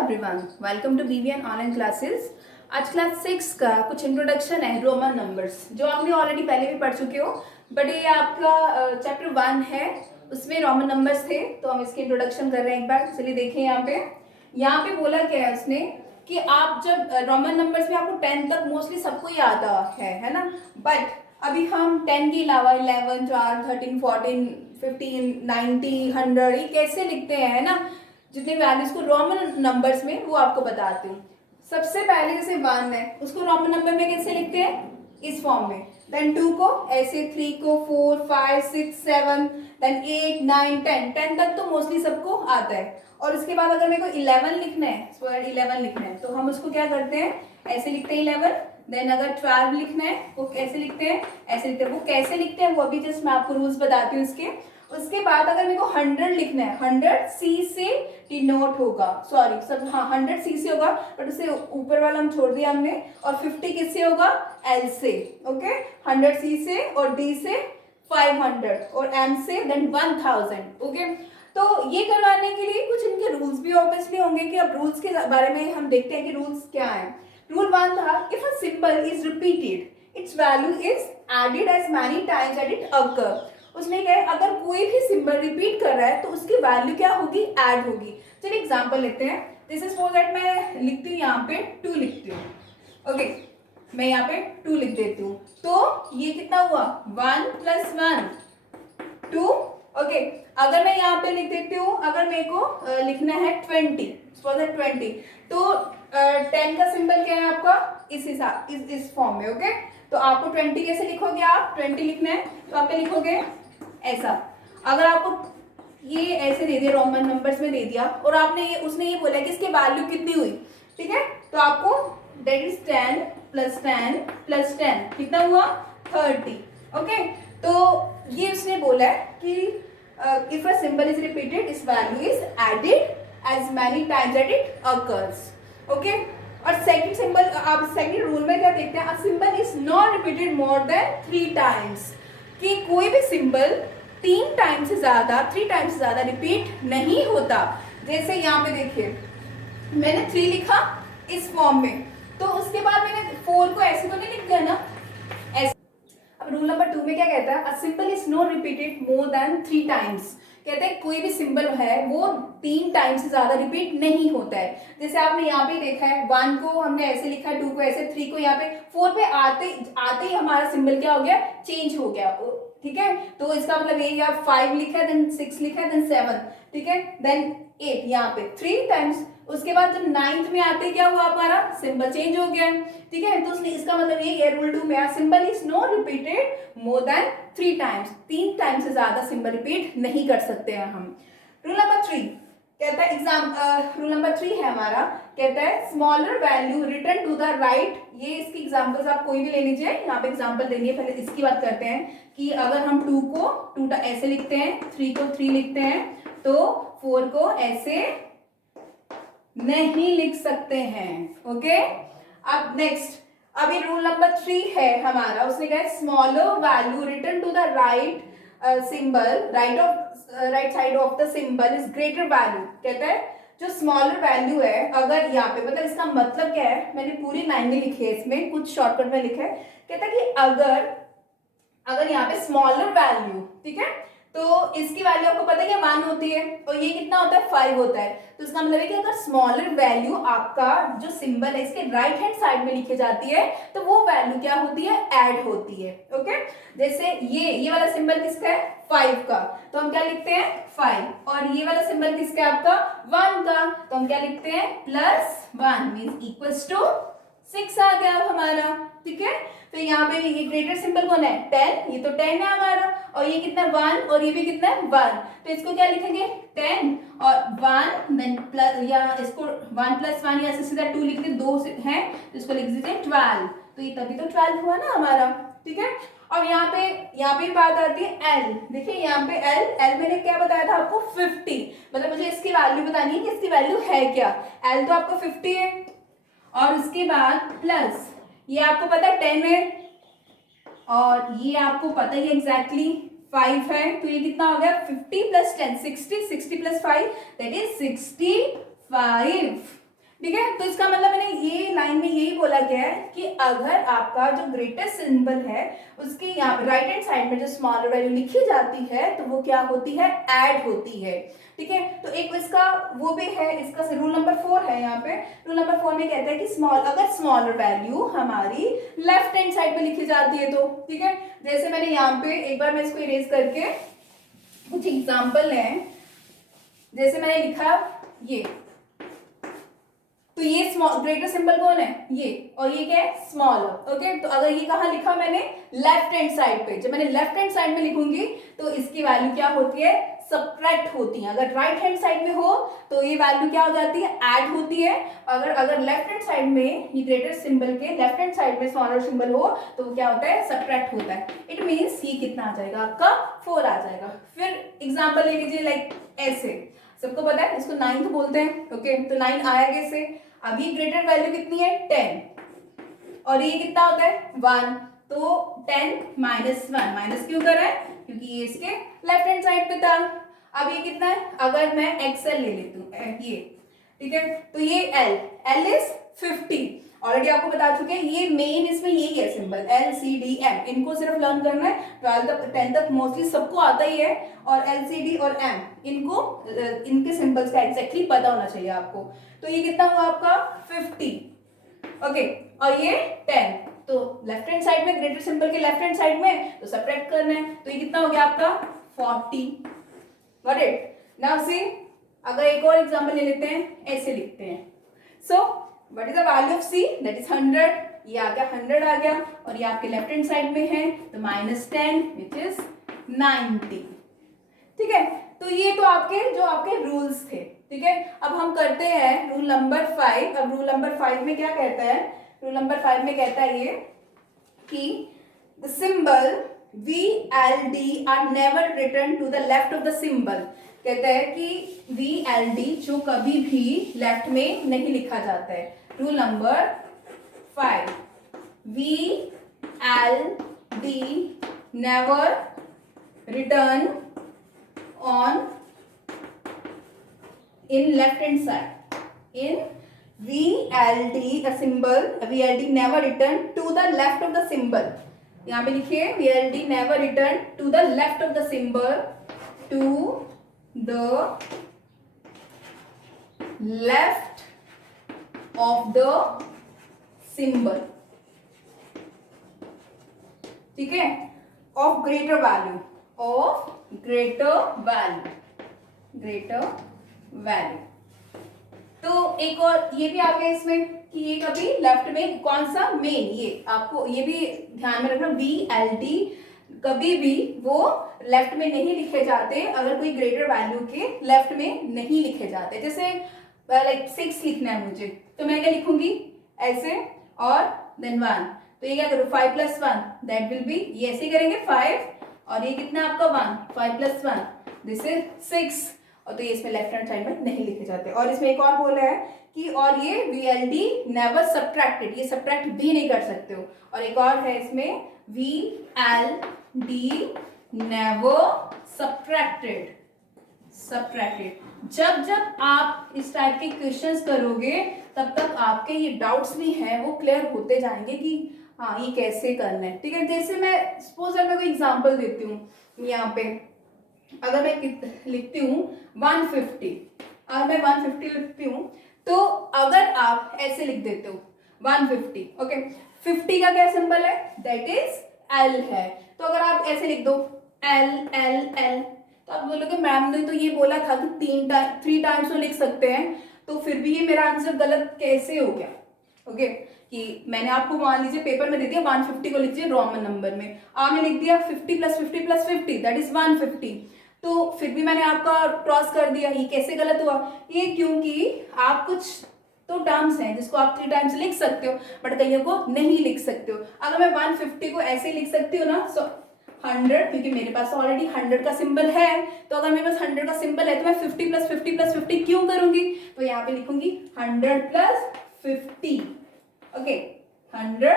Everyone, welcome to BVN online classes. आज class 6 का कुछ इंट्रोडक्शन है रोमन नंबर्स, जो आपने ऑलरेडी पहले भी पढ़ चुके हो, बट ये आपका चैप्टर 1 है, उसमें रोमन नंबर्स थे, तो हम इसकी इंट्रोडक्शन कर रहे हैं एक बार। चलिए देखिए यहाँ पे बोला क्या है उसने कि आप जब रोमन नंबर्स में आपको 10 तक मोस्टली सबको ही आता है ना, बट अभी हम 10 के अलावा 11, 12, 13, 14, 15, 90, 100 ये कैसे लिखते हैं, है ना, जितने वैल्यूज को रोमन नंबर्स में वो आपको बताती हूँ। सबसे पहले जैसे 1 है, उसको रोमन नंबर में कैसे लिखते हैं, इस फॉर्म में। देन 2 को ऐसे, 3 को 4, 5, 6, 7, देन 8, 9, 10 तक तो मोस्टली सबको आता है। और उसके बाद अगर मेरे को 11 लिखना है, 11 लिखना है, तो हम उसको क्या करते हैं, ऐसे लिखते हैं 11। देन अगर 12 लिखना है वो कैसे लिखते हैं, ऐसे लिखते हैं। वो कैसे लिखते हैं वो अभी जस्ट मैं आपको रूल्स बताती हूँ इसके। उसके बाद अगर मेरे को 100 लिखना है, 100 सी से डिनोट होगा, सॉरी सब, हाँ 100 सी से होगा, बट उसे ऊपर वाला हम छोड़ दिया हमने। और 50 किससे होगा, एल से, ओके। 100 सी से और डी से 500 और एम से देन 1000, ओके। तो ये करवाने के लिए कुछ इनके रूल्स भी ऑब्वियसली होंगे, कि अब रूल्स के बारे में हम देखते हैं कि रूल्स क्या है। रूल 1 था, if a symbol is repeated its value is added as many times as it occur. उसने कहा अगर कोई भी सिंबल रिपीट कर रहा है तो उसकी वैल्यू क्या होगी, ऐड होगी। चलिए एग्जांपल लेते हैं। दिस इज सपोज दैट मैं लिखती हूँ यहाँ पे 2 लिखती हूँ, ओके। मैं यहाँ पे 2 लिख देती हूँ, तो ये कितना हुआ, 1 + 1 2, ओके। अगर मैं यहाँ पे लिख देती हूँ, अगर मेरे को लिखना है 20, सपोज दैट 20, तो 10 का सिंबल क्या है आपका, इस हिसाब इस फॉर्म में, ओके। तो आपको 20 कैसे लिखोगे, आप 20 लिखना है तो आप क्या लिखोगे, ऐसा। अगर आपको ये ऐसे दे दिया, रोमन नंबर्स में दे दिया, और आपने ये उसने ये बोला कि इसकी वैल्यू कितनी हुई, ठीक है, तो आपको दैट इज 10 + 10 + 10 कितना हुआ, 30, ओके। तो ये उसने बोला है कि if a symbol is repeated its value is added as many times at it occurs, okay. और सेकंड सिंबल, आप सेकंड रूल में क्या देखते हैं, a symbol is not repeated more than 3 times, कि कोई भी सिंबल 3 टाइम्स से ज्यादा, 3 टाइम्स से ज्यादा रिपीट नहीं होता। जैसे यहाँ पे देखिए मैंने 3 लिखा इस फॉर्म में, तो उसके बाद मैंने 4 को ऐसे तो नहीं लिख दिया ना, ऐसे। अब रूल नंबर 2 में क्या कहता है, अ symbol is not repeated more than 3 times. कहते हैं कोई भी सिंबल है वो 3 टाइम्स से ज्यादा रिपीट नहीं होता है। जैसे आपने यहाँ पे देखा है, 1 को हमने ऐसे लिखा, 2 को ऐसे, 3 को यहाँ पे, 4 पे आते आते ही हमारा सिंबल क्या हो गया, चेंज हो गया, ठीक है। तो इसका मतलब ये, या 5 लिखा है, देन 6 लिखा है, देन 7, ठीक है, देन 8, यहाँ पे 3 टाइम्स। उसके बाद जब 9th में आते क्या हुआ, हमारा सिंबल चेंज हो गया, ठीक है। तो इसका मतलब ये है, रूल 2 में symbol is not repeated more than 3 times, 3 times से ज्यादा सिंबल रिपीट नहीं कर सकते हैं हम। रूल नंबर 3 कहता है, रूल नंबर 3 है हमारा, कहता है smaller value return to the right. ये इसकी एग्जांपल्स आप कोई भी ले लीजिए, यहाँ पे एग्जांपल देनी है। पहले इसकी बात करते हैं कि अगर हम 2 को 2 ऐसे लिखते हैं, 3 को 3 लिखते हैं, तो 4 को ऐसे नहीं लिख सकते हैं, ओके। अब नेक्स्ट, अभी रूल नंबर 3 है हमारा, उसने कहा smaller value return to the right symbol, right side of the symbol is greater value. कहता है जो स्मॉलर वैल्यू है, अगर यहाँ पे, मतलब इसका मतलब क्या है, मैंने पूरी लाइन में लिखी है, इसमें कुछ शॉर्टकट में लिखा है। कहता है कि अगर यहाँ पे स्मॉलर वैल्यू, ठीक है, तो इसकी वैल्यू आपको पता है क्या 1 होती है, और ये कितना होता है, 5 होता है। तो इसका मतलब है कि अगर स्मॉलर वैल्यू आपका जो सिंबल है इसके राइट हैंड साइड में लिखी जाती है, तो वो वैल्यू क्या होती है, ऐड होती है, ओके। जैसे ये वाला सिंबल किसका है, 5 का, तो हम क्या लिखते हैं 5। और ये वाला सिंबल किसका है आपका, 1 का, तो हम क्या लिखते हैं +1 मींस इक्वल्स टू 6 आ गया हमारा, ठीक है। तो यहाँ पे ये ग्रेटर सिंबल कौन है, 10, ये तो 10 है हमारा, और ये कितना 1, और ये भी कितना है 1, तो इसको क्या लिखेंगे 10 और 1 देन प्लस, या इसको 1 + 1 या सीधा 2 लिख दे, 2 है तो इसको लिख दीजिए 12, तो ये तभी तो 12 हुआ ना हमारा, ठीक है। और यहाँ पे बात आती है एल। देखिए यहाँ पे एल मैंने क्या बताया था आपको, 50, मतलब मुझे इसकी वैल्यू बतानी है कि इसकी वैल्यू है क्या। एल तो आपको 50 है, और उसके बाद प्लस ये आपको पता है 10 है, और ये आपको पता ही एग्जैक्टली 5 है, तो ये कितना हो गया 50 + 10 60, 60 + 5 दैट इज 65, ठीक है। तो इसका मतलब मैंने ये लाइन में यही बोला गया है कि अगर आपका जो ग्रेटेस्ट सिंबल है उसके यहाँ राइट हैंड साइड में जो स्मॉलर वैल्यू लिखी जाती है तो वो क्या होती है, ऐड होती है। ठीक है। तो एक इसका वो भी है, इसका रूल नंबर 4 है यहाँ पे। रूल नंबर 4 में कहता है कि अगर स्मॉलर वैल्यू हमारी लेफ्ट हैंड साइड में लिखी जाती है तो, ठीक है। जैसे मैंने यहाँ पे एक बार मैं इसको इरेज करके कुछ एग्जाम्पल है, जैसे मैंने लिखा ये, तो ये ग्रेटर सिंबल कौन है, ये, और ये क्या है, स्मॉलर। ओके। तो अगर ये कहाँ लिखा मैंने, लेफ्ट हैंड साइड पे, जब मैंने लेफ्ट हैंड साइड में लिखूंगी तो इसकी वैल्यू क्या होती है, सब्ट्रैक्ट होती है। अगर राइट हैंड साइड में हो तो ये वैल्यू क्या हो जाती है, ऐड होती है। अगर लेफ्ट हैंड साइड में ये ग्रेटर सिंबल के लेफ्ट हैंड साइड में स्मॉलर सिंबल हो तो वो क्या होता है, सब्ट्रैक्ट होता है। इट मीन्स ये कितना आ जाएगा, आपका 4 आ जाएगा। फिर एग्जाम्पल ले लीजिए, लाइक ऐसे, सबको पता है इसको 9 बोलते हैं। ओके। तो 9 आया कैसे, अब ये ग्रेटर वैल्यू कितनी है, 10, और ये कितना होता है, 1, तो 10 माइनस 1, माइनस क्यों कर रहा है, क्योंकि ये इसके लेफ्ट हैंड साइड पे था। अब ये कितना है, अगर मैं एक्सएल ले लेती हूँ ये, ठीक है, तो ये एल इज 50। ऑलरेडी आपको बता चुके हैं, ये मेन इसमें यही है सिंबल LCD-M, इनको सिर्फ लर्न करना है। 12 तक 10 तक मोस्टली सबको आता ही है, और LCD और M इनको इनके सिंबल्स का एग्जैक्टली पता होना चाहिए आपको। तो ये कितना हुआ आपका 50, ओके, और ये 10, तो लेफ्ट हैंड साइड में ग्रेटर सिंबल के लेफ्ट हैंड साइड में तो सब्ट्रैक्ट करना है, तो ये कितना हो गया आपका 40। Got it. नाउ सी, अगर एक और एग्जांपल ले लेते हैं, ऐसे लिखते हैं, so what is the value of C, that is 100। ये आ गया 100 आ गया, और ये आपके लेफ्ट हैंड साइड में है तो -10 विच इज 90। ठीक है। तो ये तो आपके जो आपके रूल्स थे। ठीक है। अब हम करते हैं रूल नंबर 5। अब रूल नंबर 5 में क्या कहता है, रूल नंबर 5 में कहता है ये कि the symbol VLD are never return to the left of the symbol. कहता है कि VLD जो कभी भी लेफ्ट में नहीं लिखा जाता है। Rule number 5, VLD never return on in left hand side. In VLD a symbol, VLD never return to the left of the symbol. यहाँ पे लिखिए VLD never return to the left of the symbol, to the left of the symbol. ठीक है। of greater value, of greater value, greater value। तो एक और ये भी आ गया इसमें कि ये कभी लेफ्ट में कौन सा, मेन, ये आपको ये भी ध्यान में रखना, VLD कभी भी वो लेफ्ट में नहीं लिखे जाते अगर कोई ग्रेटर वैल्यू के लेफ्ट में नहीं लिखे जाते। जैसे लाइक 6 लिखना है मुझे, तो मैं क्या लिखूंगी, ऐसे, और देन 1, तो ये क्या करूँ, 5 + 1 दैट विल बी, ये ऐसे करेंगे 5, और ये कितना आपका 1, 5 + 1 दिस इज 6, और तो ये इसमें लेफ्ट हैंड साइड में नहीं लिखे जाते। और इसमें एक और बोला है कि और ये VLD नेवर सब्ट्रैक्टेड, ये सब्ट्रैक्ट भी नहीं कर सकते हो। और एक और है इसमें VLD नेवर सब्ट्रैक्टेड, जब जब आप इस टाइप के क्वेश्चंस करोगे तब तक आपके ये डाउट्स भी हैं वो क्लियर होते जाएंगे कि हाँ ये कैसे करना है। ठीक है। जैसे मैं सपोज मैं कोई एग्जांपल देती हूँ, यहाँ पे अगर मैं लिखती हूँ 150, अगर मैं 150 लिखती हूँ तो अगर आप ऐसे लिख देते हो 150, ओके, 50 का क्या सिंबल है, दैट इज L है। तो अगर आप ऐसे लिख दो L L L, तो आप बोलोगे मैम ने तो ये बोला था कि 3 टाइम्स तो लिख सकते हैं, तो फिर भी ये मेरा आंसर गलत कैसे हो गया। ओके, कि मैंने आपको मान लीजिए पेपर में दे दिया 150 को लिख दिया रोमन नंबर में, आपने लिख दिया 50 + 50 + 50 दैट इज 150, तो फिर भी मैंने आपका क्रॉस कर दिया, ये कैसे गलत हुआ, ये क्योंकि आप कुछ तो टर्म्स हैं जिसको आप 3 टाइम्स लिख सकते हो बट कईयों को नहीं लिख सकते हो। अगर मैं 150 को ऐसे लिख सकती हूँ ना, सो 100, क्योंकि मेरे पास ऑलरेडी 100 का सिंबल है, तो अगर मेरे पास 100 का सिंबल है तो मैं 50 + 50 + 50 क्यों करूंगी, तो यहाँ पे लिखूंगी 100 + 50, ओके, 100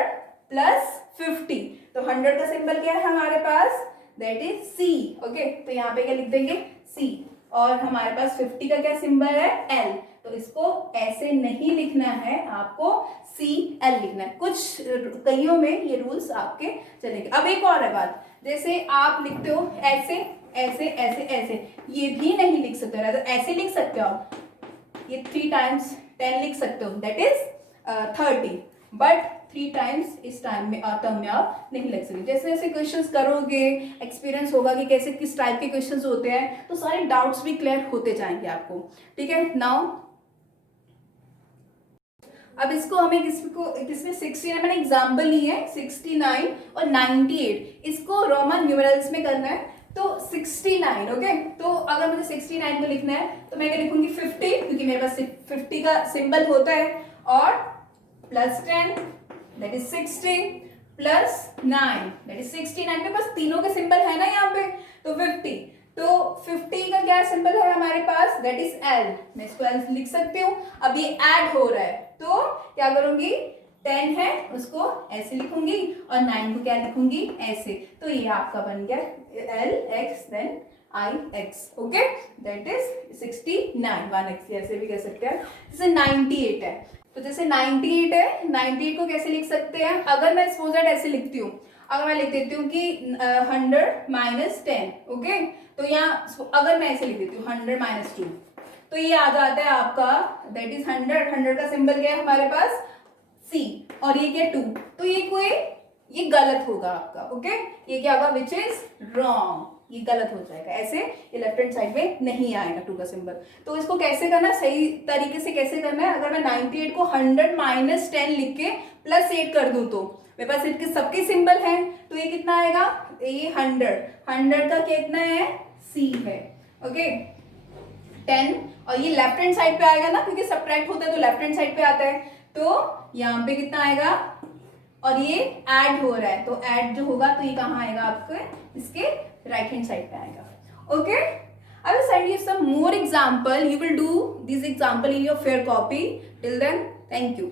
+ 50, तो 100 का सिंबल क्या है हमारे पास, दैट इज C, ओके, तो यहाँ पे क्या लिख देंगे C, और हमारे पास 50 का क्या सिंबल है L, तो इसको ऐसे नहीं लिखना है, आपको CL लिखना है। कुछ कईयों में ये रूल्स आपके चलेंगे। अब एक और है बात, जैसे आप लिखते हो ऐसे ऐसे ऐसे ऐसे, ये भी नहीं लिख सकते, ऐसे लिख सकते हो आप, ये 3 टाइम्स 10 लिख सकते हो, दैट इज 30, बट 3 टाइम्स इस टाइम में टर्म में आप नहीं लिख सकते। जैसे जैसे क्वेश्चंस करोगे, एक्सपीरियंस होगा कि कैसे किस टाइप के क्वेश्चंस होते हैं, तो सारे डाउट्स भी क्लियर होते जाएंगे आपको, ठीक है। नाउ अब इसको हमें किसमें 69 मैंने एग्जाम्पल ली है, 69 और 98, इसको रोमन न्यूमेरल्स में करना है। तो 69, ओके, तो अगर मुझे 69 को लिखना है तो मैं क्या लिखूंगी 50, क्योंकि मेरे पास 50 का सिंबल होता है, और +10 दैट इज 60 +9 दैट इज 69। मेरे पास तीनों के सिंबल है ना यहाँ पे, तो 50, तो 50 का क्या सिंबल है हमारे पास, दैट इज L, मैं इसको L लिख सकती हूँ। अब ये ऐड हो रहा है तो क्या करूंगी, 10 है उसको ऐसे लिखूंगी और 9 को क्या लिखूंगी ऐसे, तो ये आपका बन गया LX then IX, okay, that is 69, 1x ऐसे भी कह सकते हैं। जैसे 98 है, तो जैसे 98 है, 98 को कैसे लिख सकते हैं, अगर मैं सपोज दैट ऐसे लिखती हूँ, अगर मैं लिख देती हूँ कि 100 - 10, ओके, तो यहाँ अगर मैं ऐसे लिख देती हूँ 100 - 2, तो ये आ जाता है आपका दैट इज 100 का सिंबल क्या है हमारे पास C, और ये क्या 2, तो ये गलत होगा आपका, ओके, ये क्या होगा विच इज रॉन्ग, ये गलत हो जाएगा, ऐसे ये लेफ्ट हैंड साइड में नहीं आएगा 2 का सिंबल। तो इसको कैसे करना, सही तरीके से कैसे करना है, अगर मैं 98 को 100 - 10 लिख के +8 कर दूं, तो मेरे पास इनके सबके सिंबल हैं, तो ये कितना आएगा, ये 100 का कितना है C है, ओके, 10, और ये लेफ्ट हैंड साइड पे आएगा ना, क्योंकि सब्ट्रैक्ट होता है तो लेफ्ट हैंड साइड पे आता है, तो यहाँ पे कितना आएगा, और ये ऐड हो रहा है, तो ऐड जो होगा तो ये कहाँ आएगा आपके इसके राइट हैंड साइड पे आएगा, okay. I will send you some more example. You will do this example in your fair copy. Till then, thank you.